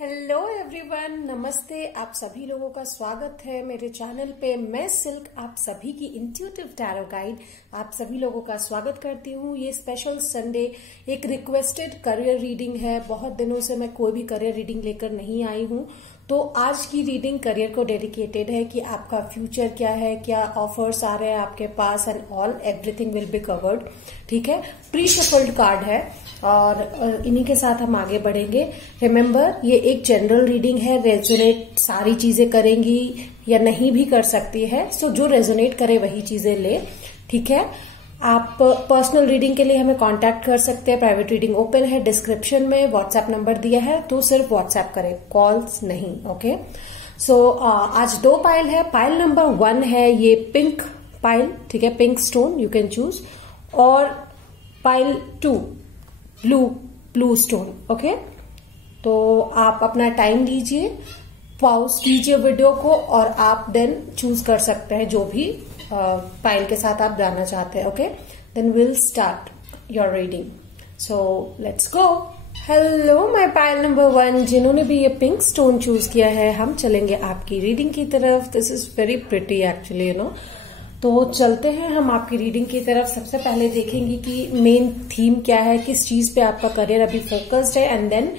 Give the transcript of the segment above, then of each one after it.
Hello everyone, नमस्ते। आप सभी लोगों का स्वागत है मेरे चैनल पे। मैं सिल्क आप सभी की इंट्यूटिव टैरो गाइड आप सभी लोगों का स्वागत करती हूँ। ये स्पेशल संडे एक रिक्वेस्टेड करियर रीडिंग है। बहुत दिनों से मैं कोई भी करियर रीडिंग लेकर नहीं आई हूँ, तो आज की रीडिंग करियर को डेडिकेटेड है कि आपका फ्यूचर क्या है, क्या ऑफर्स आ रहे हैं आपके पास, and all everything will be covered. ठीक है, प्री शफल्ड कार्ड है और इन्हीं के साथ हम आगे बढ़ेंगे। रिमेम्बर, ये एक जनरल रीडिंग है, रेजोनेट सारी चीजें करेंगी या नहीं भी कर सकती है, सो जो रेजोनेट करे वही चीजें ले। ठीक है, आप पर्सनल रीडिंग के लिए हमें कांटेक्ट कर सकते हैं। प्राइवेट रीडिंग ओपन है, डिस्क्रिप्शन में व्हाट्सएप नंबर दिया है, तो सिर्फ व्हाट्सएप करें, कॉल्स नहीं। ओके, सो आज दो पाइल है। पाइल नंबर 1 है ये पिंक पाइल, ठीक है, pink stone you can choose, और पाइल 2 ब्लू स्टोन। ओके, तो आप अपना टाइम लीजिए, पॉज कीजिए वीडियो को, और आप देन चूज कर सकते हैं जो भी पाइल के साथ आप जाना चाहते हैं। Okay, then will start your reading. So let's go. Hello my pile number 1, जिन्होंने भी ये पिंक स्टोन चूज किया है, हम चलेंगे आपकी रीडिंग की तरफ। This is very pretty actually, you know. तो चलते हैं हम आपकी रीडिंग की तरफ। सबसे पहले देखेंगे कि मेन थीम क्या है, किस चीज पे आपका करियर अभी फोकस्ड है, एंड देन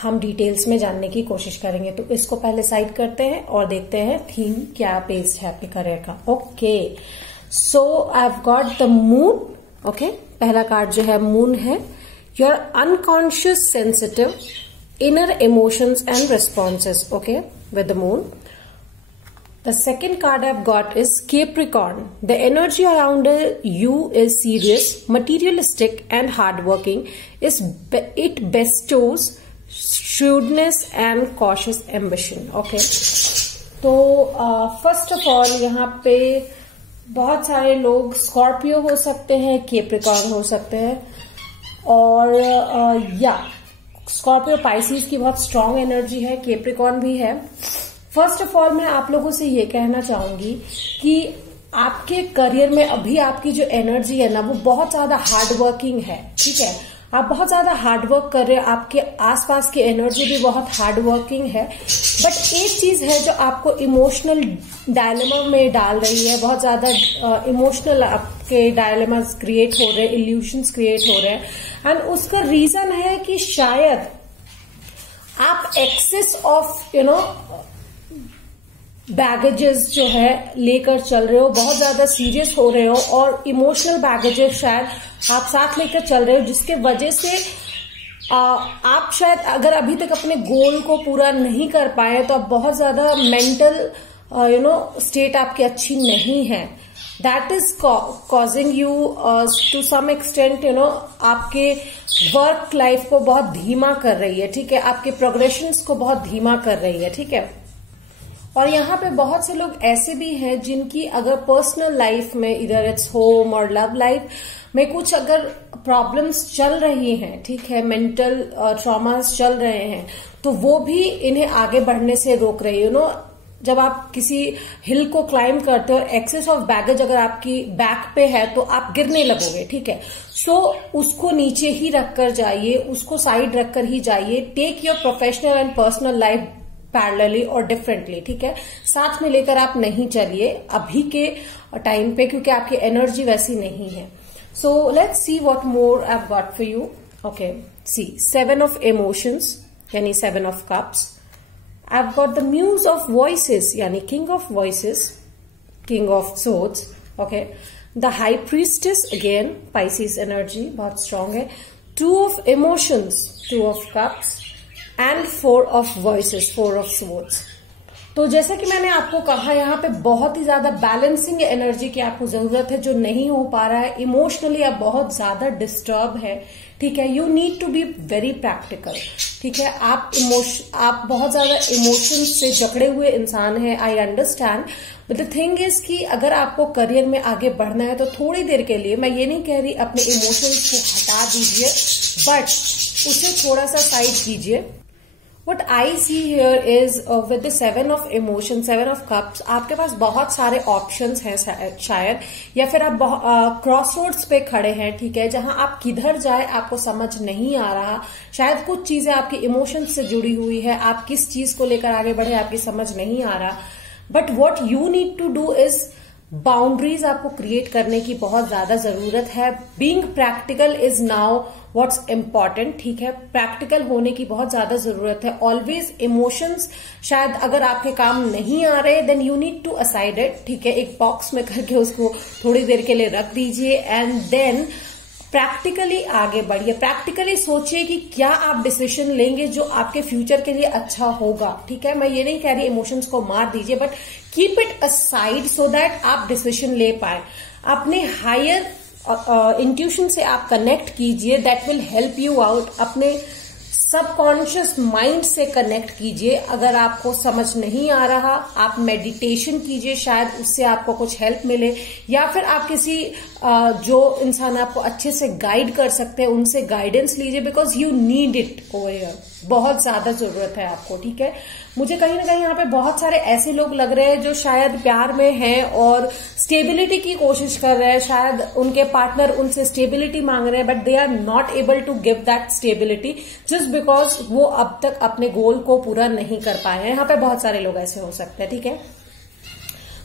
हम डिटेल्स में जानने की कोशिश करेंगे। तो इसको पहले साइड करते हैं और देखते हैं थीम क्या बेस्ड है आपके करियर का। Okay, so I have got the moon. Okay, पहला कार्ड जो है मून है। Your unconscious sensitive inner emotions and responses. Okay, with the moon. The second card I've got is Capricorn. The energy around you is serious, materialistic, and hardworking. It bestows shrewdness and cautious ambition. Okay. तो first of all यहाँ पे बहुत सारे लोग Scorpio हो सकते हैं, केप्रिकॉर्न हो सकते हैं, और या स्कॉर्पियो पाइसिस की बहुत स्ट्रांग एनर्जी है, केप्रिकॉर्न भी है। फर्स्ट ऑफ ऑल मैं आप लोगों से ये कहना चाहूंगी कि आपके करियर में अभी आपकी जो एनर्जी है ना, वो बहुत ज्यादा हार्ड वर्किंग है। ठीक है, आप बहुत ज्यादा हार्ड वर्क कर रहे हो, आपके आसपास की एनर्जी भी बहुत हार्ड वर्किंग है। बट एक चीज है जो आपको इमोशनल डायलेमा में डाल रही है, बहुत ज्यादा इमोशनल आपके डायलेमास क्रिएट हो रहे हैं, इल्यूशंस क्रिएट हो रहे हैं, एंड उसका रीजन है कि शायद आप एक्सेस ऑफ बैगेजेस जो है लेकर चल रहे हो, बहुत ज्यादा सीरियस हो रहे हो, और इमोशनल बैगेजेस शायद आप साथ लेकर चल रहे हो, जिसके वजह से आप शायद अगर अभी तक अपने गोल को पूरा नहीं कर पाए, तो आप बहुत ज्यादा मेंटल स्टेट आपकी अच्छी नहीं है। That is causing you to some extent आपके वर्क लाइफ को बहुत धीमा कर रही है। ठीक है, आपके प्रोग्रेशंस को बहुत धीमा कर रही है। ठीक है, और यहाँ पे बहुत से लोग ऐसे भी हैं जिनकी अगर पर्सनल लाइफ में, इधर इट्स होम और लव लाइफ में कुछ अगर प्रॉब्लम्स चल रही हैं, ठीक है, मेंटल ट्रॉमास चल रहे हैं, तो वो भी इन्हें आगे बढ़ने से रोक रही है। जब आप किसी हिल को क्लाइंब करते हो और एक्सेस ऑफ बैगेज अगर आपकी बैक पे है, तो आप गिरने लगोगे। ठीक है, सो उसको नीचे ही रखकर जाइए, उसको साइड रखकर ही जाइए। Take your professional and personal life parallelly और डिफरेंटली। ठीक है, साथ में लेकर आप नहीं चलिए अभी के टाइम पे, क्योंकि आपकी एनर्जी वैसी नहीं है। So let's see what more I have got for you. Okay, see 7 of emotions यानी 7 of cups. I have got the muse of voices यानी king of voices, king of swords. Okay, the high priestess, again Pisces energy बहुत strong है। 2 of emotions, 2 of cups, and 4 of voices, 4 of swords. तो जैसे कि मैंने आपको कहा, यहाँ पे बहुत ही ज्यादा बैलेंसिंग एनर्जी की आपको जरूरत है, जो नहीं हो पा रहा है। इमोशनली आप बहुत ज्यादा डिस्टर्ब है। ठीक है, you need to be very practical. ठीक है, आप बहुत ज्यादा इमोशन से जकड़े हुए इंसान हैं, I understand, but the thing is कि अगर आपको करियर में आगे बढ़ना है, तो थोड़ी देर के लिए, मैं ये नहीं कह रही अपने इमोशंस को हटा दीजिए, बट उसे थोड़ा सा साइड कीजिए, What I see here is with the 7 of emotion, 7 of cups, आपके पास बहुत सारे ऑप्शंस हैं शायद, या फिर आप क्रॉस रोड्स पे खड़े हैं, ठीक है, जहां आप किधर जाए आपको समझ नहीं आ रहा। शायद कुछ चीजें आपके इमोशंस से जुड़ी हुई है, आप किस चीज को लेकर आगे बढ़े आपकी समझ नहीं आ रहा। But what you need to do is boundaries आपको क्रिएट करने की बहुत ज्यादा जरूरत है। Being practical is now what's important, ठीक है, प्रैक्टिकल होने की बहुत ज्यादा जरूरत है। ऑलवेज इमोशंस शायद अगर आपके काम नहीं आ रहे then you need to aside it, ठीक है, एक बॉक्स में करके उसको थोड़ी देर के लिए रख दीजिए एंड देन प्रैक्टिकली आगे बढ़िए। प्रैक्टिकली सोचिए कि क्या आप डिसीजन लेंगे जो आपके फ्यूचर के लिए अच्छा होगा, ठीक है। मैं ये नहीं कह रही इमोशंस को मार दीजिए, but keep it aside so that आप डिसीजन ले पाए। अपने हायर इंट्यूशन से आप कनेक्ट कीजिए, that will help you out. अपने सबकॉन्शियस माइंड से कनेक्ट कीजिए। अगर आपको समझ नहीं आ रहा आप मेडिटेशन कीजिए, शायद उससे आपको कुछ हेल्प मिले, या फिर आप किसी जो इंसान आपको अच्छे से गाइड कर सकते हैं उनसे गाइडेंस लीजिए, because you need it over here. बहुत ज्यादा जरूरत है आपको, ठीक है। मुझे कहीं ना कहीं यहाँ पे बहुत सारे ऐसे लोग लग रहे हैं जो शायद प्यार में हैं और स्टेबिलिटी की कोशिश कर रहे हैं। शायद उनके पार्टनर उनसे स्टेबिलिटी मांग रहे हैं, but they are not able to give that stability just because वो अब तक अपने गोल को पूरा नहीं कर पाए हैं। यहाँ पे बहुत सारे लोग ऐसे हो सकते हैं, ठीक है।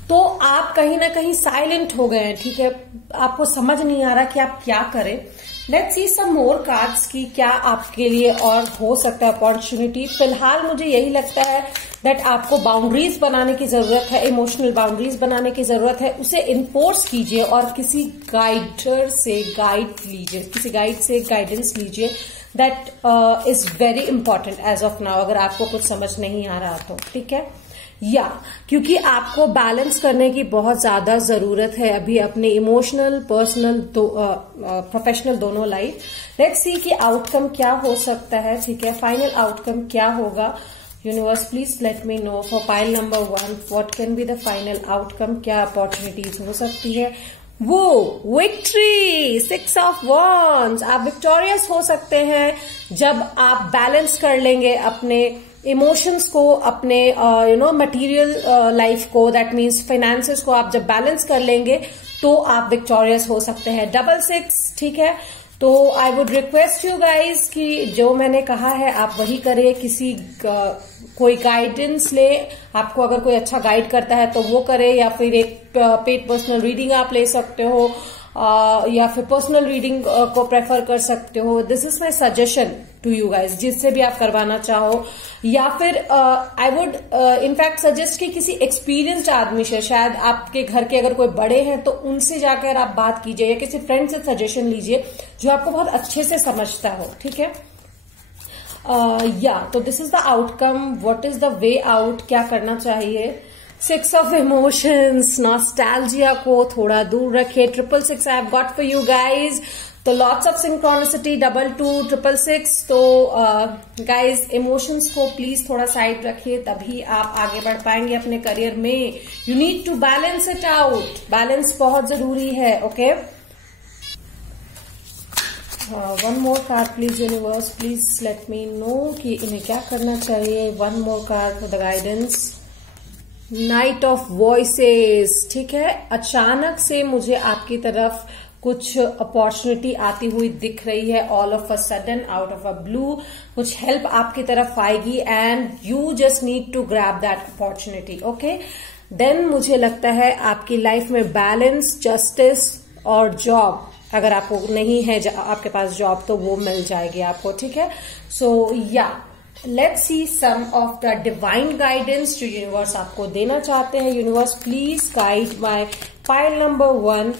तो आप कहीं ना कहीं साइलेंट हो गए हैं, ठीक है, आपको समझ नहीं आ रहा कि आप क्या करें। Let's see some more cards की क्या आपके लिए और हो सकता है अपॉर्चुनिटी। फिलहाल मुझे यही लगता है दैट आपको बाउंड्रीज बनाने की जरूरत है, इमोशनल बाउंड्रीज बनाने की जरूरत है। उसे इन्फोर्स कीजिए और किसी गाइडर से गाइड लीजिए, किसी गाइड से गाइडेंस लीजिए। That is very important as of now, अगर आपको कुछ समझ नहीं आ रहा तो, ठीक है। या क्योंकि आपको बैलेंस करने की बहुत ज्यादा जरूरत है अभी अपने इमोशनल, पर्सनल, प्रोफेशनल दोनों लाइफ। लेट्स सी कि आउटकम क्या हो सकता है, ठीक है, फाइनल आउटकम क्या होगा। Universe please let me know for pile number 1 what can be the final outcome, क्या अपॉर्चुनिटीज हो सकती है। वो विक्ट्री, 6 ऑफ वॉन्ड्स, आप विक्टोरियस हो सकते हैं जब आप बैलेंस कर लेंगे अपने इमोशंस को, अपने मटेरियल लाइफ को, दैट मीन्स फाइनेंसेस को। आप जब बैलेंस कर लेंगे तो आप विक्टोरियस हो सकते हैं। 666, ठीक है। तो आई वुड रिक्वेस्ट यू गाइज कि जो मैंने कहा है आप वही करें। कोई गाइडेंस ले, आपको अगर कोई अच्छा गाइड करता है तो वो करे, या फिर एक पेड पर्सनल रीडिंग आप ले सकते हो, या फिर पर्सनल रीडिंग को प्रेफर कर सकते हो। This is my suggestion to you guys, जिससे भी आप करवाना चाहो। या फिर आई वुड इनफैक्ट सजेस्ट कि किसी एक्सपीरियंस्ड आदमी से, शायद आपके घर के अगर कोई बड़े हैं तो उनसे जाकर आप बात कीजिए, या किसी फ्रेंड से सजेशन लीजिए जो आपको बहुत अच्छे से समझता हो, ठीक है। तो this is the outcome. What is the way out, क्या करना चाहिए। 6 ऑफ इमोशंस, नॉस्टैल्जिया को थोड़ा दूर रखिए। 666 I have got for you guys. तो लॉट्स ऑफ सिंक्रोनिसिटी, 22, 666। तो गाइज इमोशंस को प्लीज थोड़ा साइड रखिए, तभी आप आगे बढ़ पाएंगे अपने करियर में। You need to balance it out, balance बहुत जरूरी है, okay. One more card please universe, please let me know कि इन्हें क्या करना चाहिए। One more card for the guidance. Knight of voices, ठीक है। अचानक से मुझे आपकी तरफ कुछ अपॉर्चुनिटी आती हुई दिख रही है, all of a sudden, out of a blue. कुछ हेल्प आपकी तरफ आएगी and you just need to grab that opportunity, okay. Then मुझे लगता है आपकी लाइफ में बैलेंस, जस्टिस और जॉब, अगर आपको नहीं है आपके पास जॉब तो वो मिल जाएगी आपको, ठीक है। So yeah let's see some of the divine guidance जो यूनिवर्स आपको देना चाहते हैं। Universe please guide my pile number 1,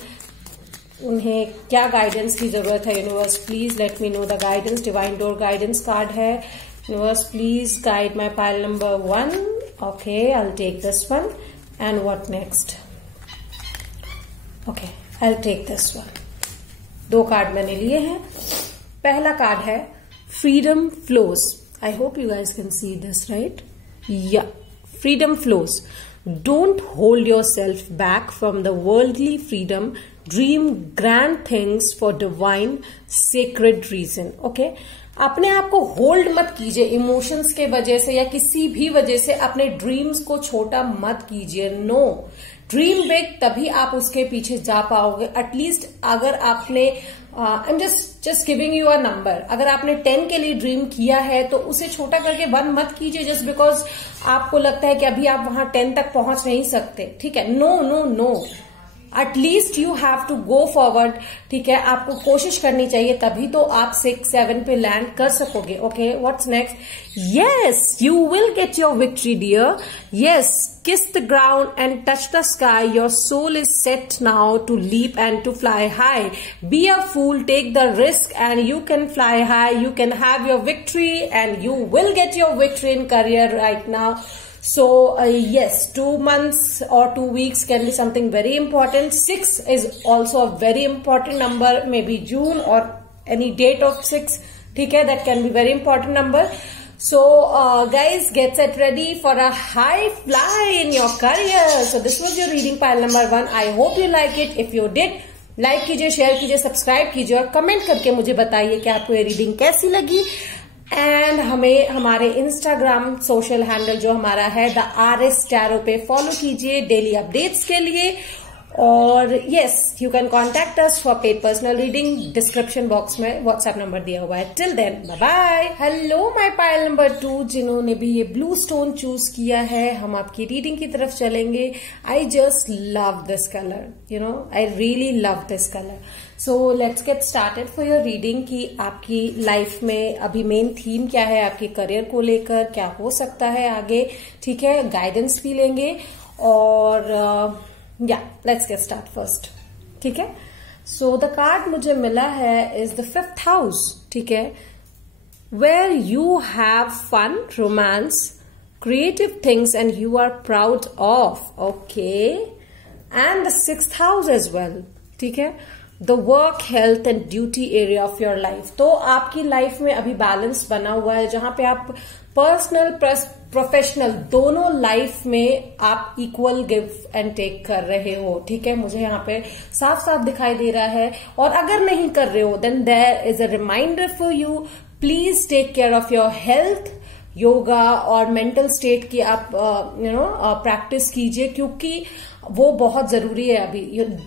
उन्हें क्या गाइडेंस की जरूरत है। Universe please let me know the guidance. Divine door guidance card है। Universe please guide my pile number 1, okay, I will take this one. And what next, okay, I will take this one. 2 card मैंने लिए हैं। पहला card है freedom flows. I hope you guys can see this, right? Yeah. Freedom flows. Don't hold yourself back from the worldly freedom. Dream grand things for divine, sacred reason. Okay? अपने आप को hold मत कीजिए emotions के वजह से या किसी भी वजह से अपने ड्रीम्स को छोटा मत कीजिए। नो, ड्रीम बिग, तभी आप उसके पीछे जा पाओगे। एटलीस्ट अगर आपने I am just giving you a number, अगर आपने 10 के लिए ड्रीम किया है तो उसे छोटा करके 1 मत कीजिए जस्ट बिकॉज आपको लगता है कि अभी आप वहां 10 तक पहुंच नहीं सकते। ठीक है, no no no, at least you have to go forward. ठीक है, आपको कोशिश करनी चाहिए, तभी तो आप 6-7 पे लैंड कर सकोगे। Okay, what's next? Yes, you will get your victory dear. Yes, kiss the ground and touch the sky. Your soul is set now to leap and to fly high. Be a fool, take the risk and you can fly high. You can have your victory and you will get your victory in career right now. So yes, 2 months or 2 weeks can be something very important. 6 is also a very important number, maybe June or any date of 6. Okay, that can be very important number. So guys, get set ready for a high fly in your career. So this was your reading pile number 1. I hope you like it. If you did, like कीजिए, share कीजिए, subscribe कीजिए और comment करके मुझे बताइए कि आपको ये रीडिंग कैसी लगी। एंड हमें हमारे इंस्टाग्राम सोशल हैंडल जो हमारा है द RS Tarot पे फॉलो कीजिए डेली अपडेट्स के लिए। और yes, you can contact us for paid personal reading. Description box में व्हाट्सएप नंबर दिया हुआ है। Till then, bye bye. Hello my pile number 2, जिन्होंने भी ये ब्लू स्टोन चूज किया है, हम आपकी रीडिंग की तरफ चलेंगे। I just love this colour, you know, I really love this colour. So let's get started for your reading कि आपकी लाइफ में अभी मेन थीम क्या है, आपके करियर को लेकर क्या हो सकता है आगे। ठीक है, गाइडेंस भी लेंगे और लेट्स गेट स्टार्ट फर्स्ट। ठीक है, सो द कार्ड मुझे मिला है इज द 5th हाउस। ठीक है, where you have fun, romance, creative things and you are proud of. Okay, and the 6th house as well. ठीक है, the work, health and duty area of your life. तो आपकी life में अभी balance बना हुआ है जहां पे आप पर्सनल प्रोफेशनल दोनों लाइफ में आप इक्वल गिव एंड टेक कर रहे हो। ठीक है, मुझे यहाँ पे साफ साफ दिखाई दे रहा है। और अगर नहीं कर रहे हो then there is a reminder for you, please take care of your health, yoga और मेंटल स्टेट की आप प्रैक्टिस कीजिए, क्योंकि वो बहुत जरूरी है अभी।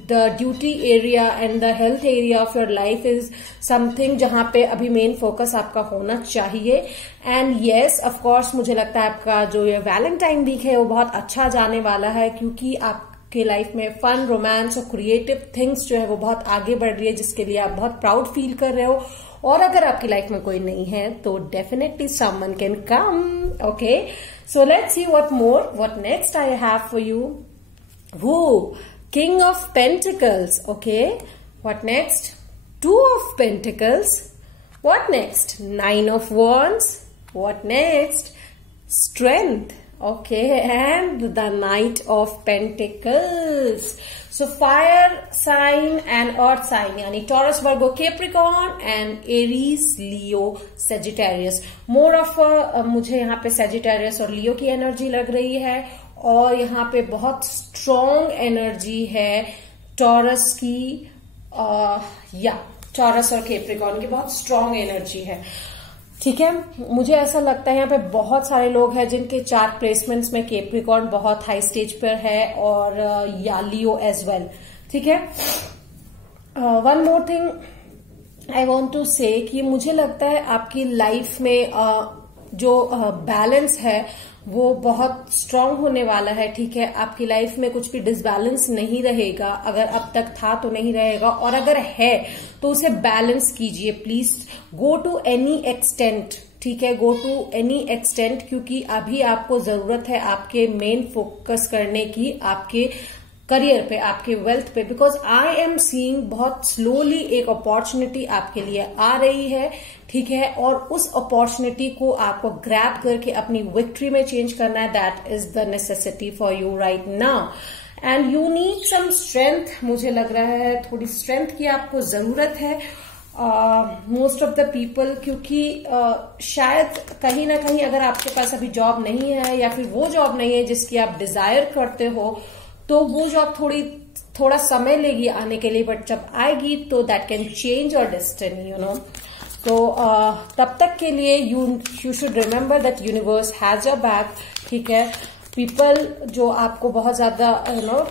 The duty area and the health area of your life is something जहां पे अभी मेन फोकस आपका होना चाहिए। एंड येस, ऑफ कोर्स मुझे लगता है आपका जो ये वैलेंटाइन वीक है वो बहुत अच्छा जाने वाला है, क्योंकि आपके लाइफ में फन, रोमांस और क्रिएटिव थिंग्स जो है वो बहुत आगे बढ़ रही है, जिसके लिए आप बहुत प्राउड फील कर रहे हो। और अगर आपकी लाइफ में कोई नहीं है तो definitely someone can come. Okay, so let's see what next I have for you. King of Pentacles. Okay, what next? 2 of Pentacles. What next? 9 of Wands. What next? Strength. Okay, and the Knight of Pentacles. So fire sign and earth sign, यानी Taurus, Virgo, Capricorn and Aries, Leo, Sagittarius. More of मुझे यहाँ पे Sagittarius और Leo की energy लग रही है, और यहाँ पे बहुत स्ट्रॉन्ग एनर्जी है टॉरस की, टॉरस और कैप्रिकॉर्न की बहुत स्ट्रॉन्ग एनर्जी है। ठीक है, मुझे ऐसा लगता है यहाँ पे बहुत सारे लोग हैं जिनके चार्ट प्लेसमेंट्स में कैप्रिकॉर्न बहुत हाई स्टेज पर है और या लियो एज वेल। ठीक है, one more thing I want to say कि मुझे लगता है आपकी लाइफ में जो बैलेंस है वो बहुत स्ट्रांग होने वाला है। ठीक है, आपकी लाइफ में कुछ भी डिसबैलेंस नहीं रहेगा, अगर अब तक था तो नहीं रहेगा, और अगर है तो उसे बैलेंस कीजिए please. Go to any extent. ठीक है, गो टू एनी एक्सटेंट, क्योंकि अभी आपको जरूरत है आपके मेन फोकस करने की, आपके करियर पे, आपके वेल्थ पे, बिकॉज आई एम सीइंग बहुत स्लोली एक अपॉर्चुनिटी आपके लिए आ रही है। ठीक है, और उस अपॉर्चुनिटी को आपको ग्रैब करके अपनी विक्ट्री में चेंज करना है। That is the necessity for you right now, and you need some strength. मुझे लग रहा है थोड़ी स्ट्रेंथ की आपको जरूरत है मोस्ट ऑफ द पीपल, क्योंकि शायद कहीं ना कहीं अगर आपके पास अभी जॉब नहीं है या फिर वो जॉब नहीं है जिसकी आप डिजायर करते हो, तो वो जॉब थोड़ा समय लेगी आने के लिए, बट जब आएगी तो that can change your destiny, you know. तो तब तक के लिए you should remember that universe has your back, ठीक है। पीपल जो आपको बहुत ज्यादा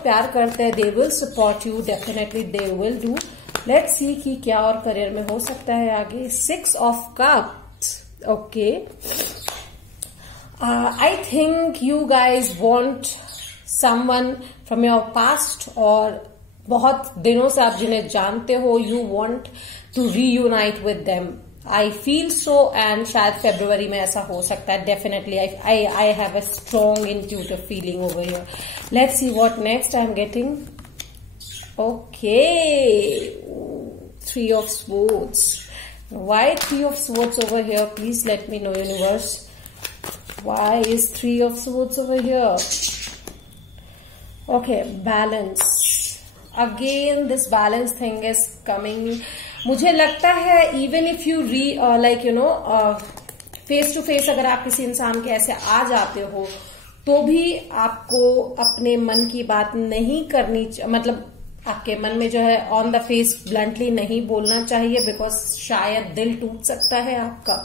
प्यार करते हैं, they will support you, definitely they will do. Let's see कि क्या और करियर में हो सकता है आगे। 6 of cups, okay. I think you guys want someone from your past, और बहुत दिनों से आप जिन्हें जानते हो, you want to reunite with them. I feel so, and शायद फरवरी में ऐसा हो सकता है। Definitely I have a strong intuitive feeling over here. Let's see what next I am getting. Okay, 3 of Swords. Why 3 of Swords over here? Please let me know, universe. Why is 3 of Swords over here? Okay, balance. Again, this balance thing is coming. मुझे लगता है even if you face to face अगर आप किसी इंसान के ऐसे आ जाते हो, तो भी आपको अपने मन की बात नहीं करनी, मतलब आपके मन में जो है ऑन द फेस ब्लंटली नहीं बोलना चाहिए, बिकॉज शायद दिल टूट सकता है आपका।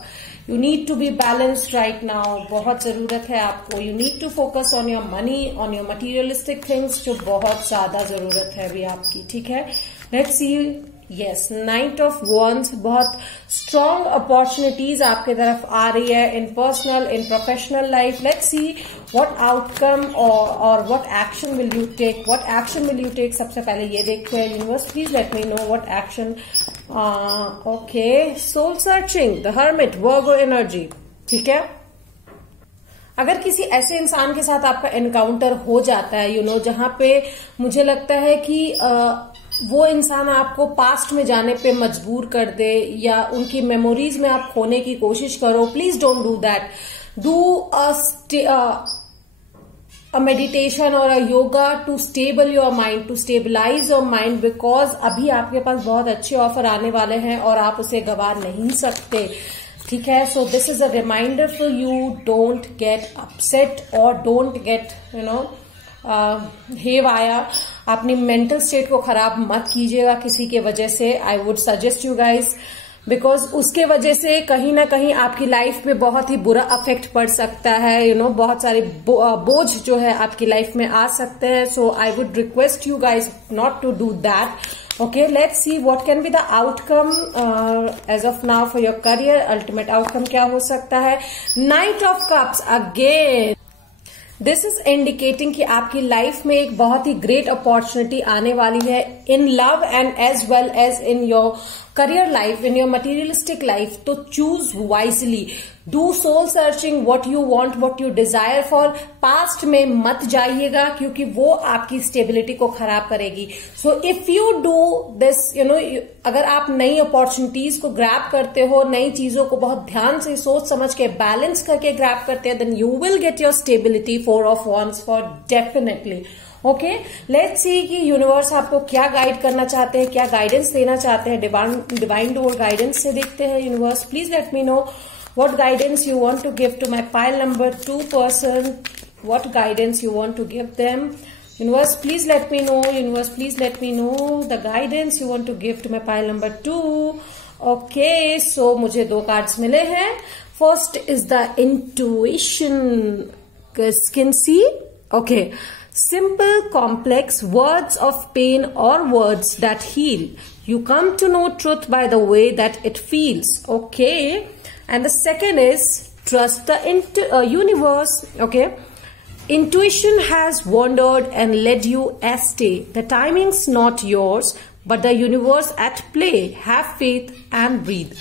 You need to be balanced right now, बहुत जरूरत है आपको। You need to focus on your money, on your materialistic things, जो बहुत ज्यादा जरूरत है अभी आपकी, ठीक है। Let's see, yes, 9 of wands, बहुत स्ट्रॉन्ग अपॉर्चुनिटीज आपके तरफ आ रही है in personal, in professional life. Let's see what outcome और what action will you take, what action will you take. सबसे पहले ये देखते हैं, universe please let me know what action. Okay, soul searching, the hermit, Virgo energy, ठीक है। अगर किसी ऐसे इंसान के साथ आपका एनकाउंटर हो जाता है, जहां पे मुझे लगता है कि वो इंसान आपको पास्ट में जाने पे मजबूर कर दे, या उनकी मेमोरीज में आप खोने की कोशिश करो, please don't do that. Do a meditation or a yoga to stabilize your mind, because अभी आपके पास बहुत अच्छे ऑफर आने वाले हैं और आप उसे गवा नहीं सकते, ठीक है। So this is a reminder for you, don't get upset और डोंट गेट हेवाया। अपनी मेंटल स्टेट को खराब मत कीजिएगा किसी के वजह से। I would suggest you guys, because उसके वजह से कहीं ना कहीं आपकी लाइफ में बहुत ही बुरा अफेक्ट पड़ सकता है, बहुत सारे बोझ जो है आपकी लाइफ में आ सकते हैं। So I would request you guys not to do that. Okay, let's see what can be the outcome as of now for your career. Ultimate outcome क्या हो सकता है? 9 of cups again. This is indicating कि आपकी life में एक बहुत ही great opportunity आने वाली है, in love and as well as in your career life, in your materialistic life. तो choose wisely, do soul searching, what you want, what you desire for. Past में मत जाइएगा, क्योंकि वो आपकी स्टेबिलिटी को खराब करेगी। So if you do this, अगर आप नई अपॉर्चुनिटीज को ग्रैब करते हो, नई चीजों को बहुत ध्यान से सोच समझ के बैलेंस करके ग्रैब करते हैं, then you will get your stability. 4 of wands for definitely. Okay, let's see कि यूनिवर्स आपको क्या गाइड करना चाहते हैं, क्या गाइडेंस देना चाहते हैं। डिवाइन डोर गाइडेंस से देखते हैं। Universe please let me no what guidance you want to give to my pile number 2 person. What guidance you want to give them. Universe please let me know. Universe please let me know the guidance you want to give to my pile number 2. Okay, so मुझे 2 cards मिले हैं. First is the intuition. Can see? Okay. Simple, complex words of pain or words that heal. You come to know truth by the way that it feels. Okay. And the second is trust the universe. Okay. Intuition has wandered and led you astray. The timing's not yours, but the universe at play. Have faith and breathe.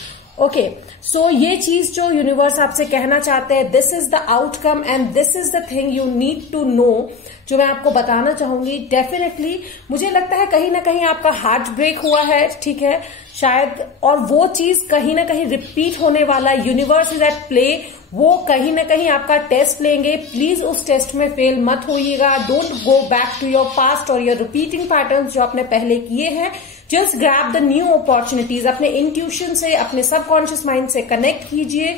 Okay. So ये चीज जो universe आपसे कहना चाहते हैं, this is the outcome and this is the thing you need to know, जो मैं आपको बताना चाहूंगी। डेफिनेटली मुझे लगता है कहीं ना कहीं आपका हार्ट ब्रेक हुआ है, ठीक है शायद, और वो चीज कहीं ना कहीं रिपीट होने वाला। यूनिवर्स इज एट प्ले, वो कहीं ना कहीं आपका टेस्ट लेंगे। प्लीज उस टेस्ट में फेल मत होइएगा। Don't go back to your past और योर रिपीटिंग पैटर्न्स जो आपने पहले किए हैं। Just grab the new opportunities. अपने इंट्यूशन से, अपने सबकॉन्शियस माइंड से कनेक्ट कीजिए।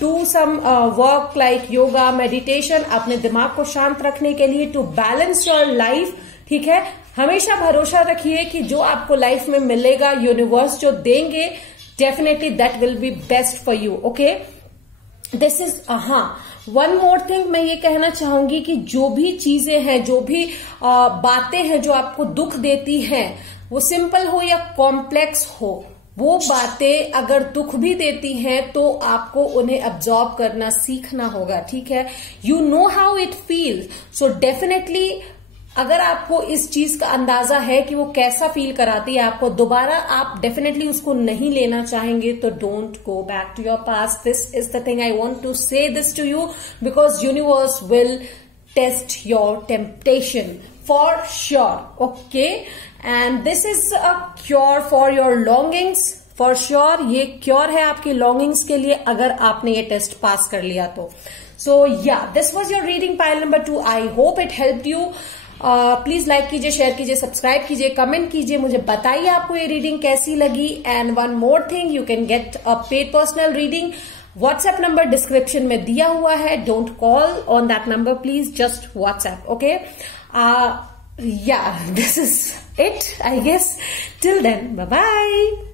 Do some work like yoga, meditation, अपने दिमाग को शांत रखने के लिए, टू बैलेंस योर लाइफ, ठीक है। हमेशा भरोसा रखिए कि जो आपको लाइफ में मिलेगा, यूनिवर्स जो देंगे, definitely that will be best for you. Okay, this is one more thing मैं ये कहना चाहूंगी कि जो भी चीजें हैं, जो भी बातें हैं जो आपको दुख देती हैं, वो सिंपल हो या कॉम्प्लेक्स हो, वो बातें अगर दुख भी देती हैं तो आपको उन्हें अब्सॉर्ब करना सीखना होगा. ठीक है, you know how it feels, so definitely अगर आपको इस चीज का अंदाजा है कि वो कैसा फील कराती है आपको, दोबारा आप डेफिनेटली उसको नहीं लेना चाहेंगे, तो don't go back to your past. This is the thing I want to say this to you, because universe will test your temptation for sure. Okay, and this is a cure for your longings. For sure ये cure है आपकी longings के लिए, अगर आपने ये test pass कर लिया तो. सो या, this was your reading pile number 2. I hope it helped you. Please like कीजिए, शेयर कीजिए, सब्सक्राइब कीजिए, कमेंट कीजिए, मुझे बताइए आपको ये रीडिंग कैसी लगी. And one more thing, you can get a paid personal reading. WhatsApp number description में दिया हुआ है. Don't call on that number please, just WhatsApp. Okay, yeah, this is it, I guess. Till then, bye bye.